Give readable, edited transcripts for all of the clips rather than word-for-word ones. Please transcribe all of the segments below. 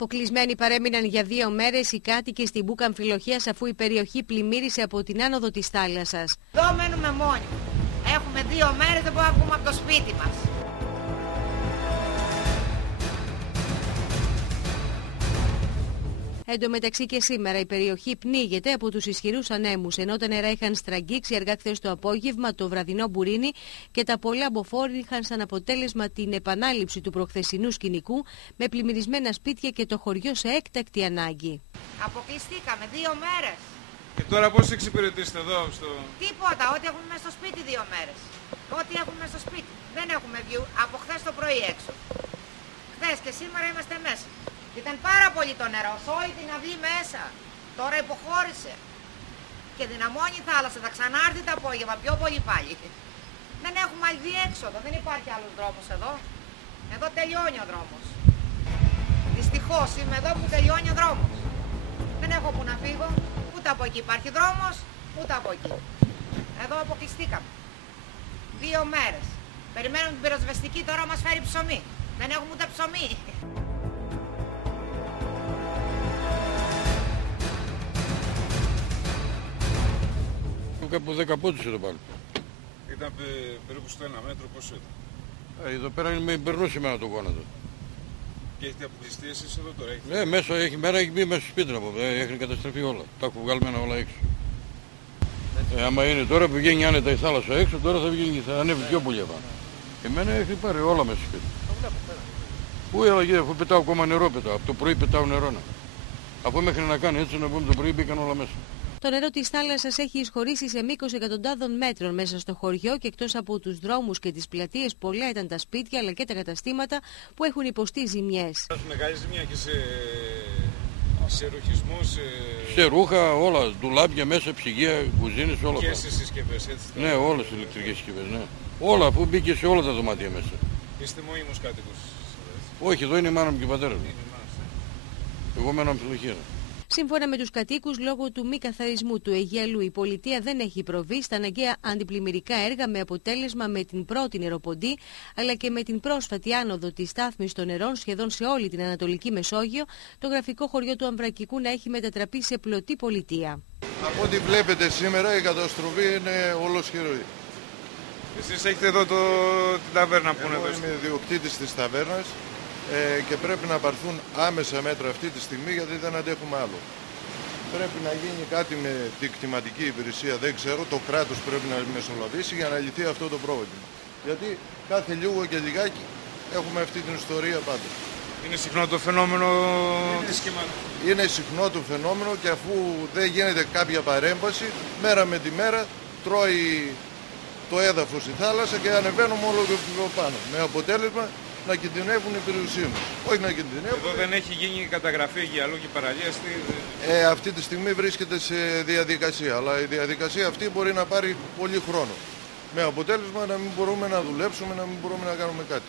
Αποκλεισμένοι παρέμειναν για 2 μέρες οι κάτοικοι στην Μπούκα Αμφιλοχείας, αφού η περιοχή πλημμύρισε από την άνοδο της θάλασσας. Εδώ μένουμε μόνοι. Έχουμε 2 μέρες, δεν μπορούμε να βγούμε από το σπίτι μας. Εν τω μεταξύ και σήμερα η περιοχή πνίγεται από τους ισχυρούς ανέμους, ενώ τα νερά είχαν στραγγίξει αργά χθες το απόγευμα το βραδινό μπουρίνι και τα πολλά μποφόρ είχαν σαν αποτέλεσμα την επανάληψη του προχθεσινού σκηνικού με πλημμυρισμένα σπίτια και το χωριό σε έκτακτη ανάγκη. Αποκλειστήκαμε 2 μέρες. Και τώρα πώς εξυπηρετήσετε εδώ στο... Τίποτα, ό,τι έχουμε μέσα στο σπίτι 2 μέρες. Ό,τι έχουμε μέσα στο σπίτι. Δεν έχουμε βγει από χθες το πρωί έξω. Χθες και σήμερα είμαστε μέσα. Ήταν πάρα πολύ το νερό, σε όλη την αυλή μέσα. Τώρα υποχώρησε. Και δυναμώνει η θάλασσα, θα ξανάρθει το απόγευμα, πιο πολύ πάλι. Δεν έχουμε άλλη διέξοδο, δεν υπάρχει άλλος δρόμος εδώ. Εδώ τελειώνει ο δρόμος. Δυστυχώς είμαι εδώ που τελειώνει ο δρόμος. Δεν έχω που να φύγω, ούτε από εκεί υπάρχει δρόμος, ούτε από εκεί. Εδώ αποκλειστήκαμε. 2 μέρες. Περιμένουμε την πυροσβεστική, τώρα μας φέρει ψωμί. Δεν έχουμε ούτε ψωμί. Κάπου 10 πόντους εδώ πάλι. Ήταν περίπου στο 1 μέτρο, πόσο ήταν? Εδώ πέρα με περνούσε εμένα το γόνατο. Και έχετε αποκλειστεί εσείς εδώ τώρα? Ναι, μέσα έχει μέρα, έχει μπει μέσα στο σπίτι να πω. Έχει καταστραφεί όλα. Τα έχω βγάλμενα όλα έξω. Άμα είναι τώρα που βγαίνει άνετα η θάλασσα έξω, τώρα θα βγαίνει, θα ανέβει πιο πολύ επάνω. Εμένα έχει πάρει όλα μέσα στο σπίτι. Πού έλαγε, αφού πετάω ακόμα νερό πετάω. Από το πρωί πετάω νερό. Αφού μέχρι να κάνει έτσι να πούμε το πρωί μπήκαν όλα μέσα. Το νερό της θάλασσας έχει εισχωρήσει σε μήκος εκατοντάδων μέτρων μέσα στο χωριό και εκτός από τους δρόμους και τις πλατείες, πολλά ήταν τα σπίτια αλλά και τα καταστήματα που έχουν υποστεί ζημιές. Μεγάλη ζημιά και σε ροχισμούς, σε ρούχα, όλα, ντουλάπια μέσα, ψυγεία, κουζίνες, όλα. Και σε συσκευές, έτσι? Ναι, όλες οι ηλεκτρικές συσκευές, ναι. Όλα, αφού μπήκε σε όλα τα δωμάτια μέσα. Είστε μόνιμος κάτοικος? Όχι, εδώ είναι η μάνα μου και ο πατέρας μου. Εγώ μένω Αμφιλοχεία. Σύμφωνα με τους κατοίκους, λόγω του μη καθαρισμού του Αιγαίλου, η πολιτεία δεν έχει προβεί στα αναγκαία αντιπλημμυρικά έργα, με αποτέλεσμα με την πρώτη νεροποντή αλλά και με την πρόσφατη άνοδο της στάθμης των νερών σχεδόν σε όλη την Ανατολική Μεσόγειο, το γραφικό χωριό του Αμβρακικού να έχει μετατραπεί σε πλωτή πολιτεία. Από ό,τι βλέπετε σήμερα η καταστροφή είναι ολοσχερή. Εσείς έχετε εδώ την ταβέρνα που είναι εδώ? Είμαι ιδιοκτήτης της ταβέρνας. Και πρέπει να πάρθουν άμεσα μέτρα αυτή τη στιγμή, γιατί δεν αντέχουμε άλλο. Πρέπει να γίνει κάτι με την κτηματική υπηρεσία, δεν ξέρω, το κράτος πρέπει να μεσολαβήσει για να λυθεί αυτό το πρόβλημα. Γιατί κάθε λίγο και λιγάκι έχουμε αυτή την ιστορία πάντα. Είναι συχνό το φαινόμενο της σχημάτων? Είναι συχνό το φαινόμενο, και αφού δεν γίνεται κάποια παρέμβαση, μέρα με τη μέρα τρώει το έδαφος η θάλασσα και ανεβαίνουμε όλο και πιο πάνω. Με αποτέλεσμα να κινδυνεύουν οι περιουσίες μας. Όχι να κινδυνεύουν. Εδώ δεν έχει γίνει καταγραφή για αλλού και παραλία? Αυτή τη στιγμή βρίσκεται σε διαδικασία, αλλά η διαδικασία αυτή μπορεί να πάρει πολύ χρόνο. Με αποτέλεσμα να μην μπορούμε να δουλέψουμε, να μην μπορούμε να κάνουμε κάτι.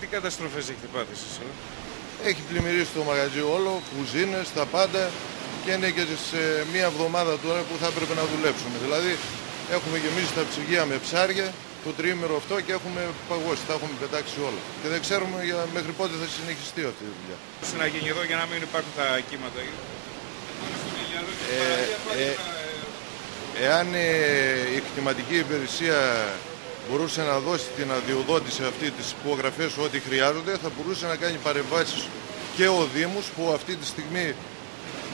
Τι καταστροφές έχετε πάθει εσείς? Έχει πλημμυρίσει το μαγαζί όλο, κουζίνες, τα πάντα, και είναι και σε μία εβδομάδα τώρα που θα έπρεπε να δουλέψουμε. Δηλαδή έχουμε γεμίσει τα ψυγεία με ψάρια το τριήμερο αυτό και έχουμε παγώσει, τα έχουμε πετάξει όλα. Και δεν ξέρουμε μέχρι πότε θα συνεχιστεί αυτή η δουλειά. Πώς να γίνει εδώ για να μην υπάρχουν τα κύματα? Εάν η κτηματική υπηρεσία μπορούσε να δώσει την αδειοδότηση αυτή, τις υπογραφές, ό,τι χρειάζονται, θα μπορούσε να κάνει παρεμβάσεις και ο Δήμος, που αυτή τη στιγμή,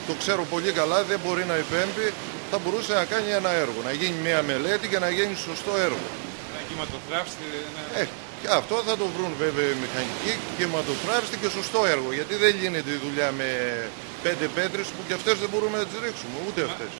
το ξέρω πολύ καλά, δεν μπορεί να επέμβει. Θα μπορούσε να κάνει ένα έργο, να γίνει μια μελέτη και να γίνει σωστό έργο. Και αυτό θα το βρουν βέβαια οι μηχανικοί, κυματοθράυστη και σωστό έργο. Γιατί δεν γίνεται η δουλειά με 5 πέτρες που και αυτές δεν μπορούμε να τις ρίξουμε, ούτε αυτές.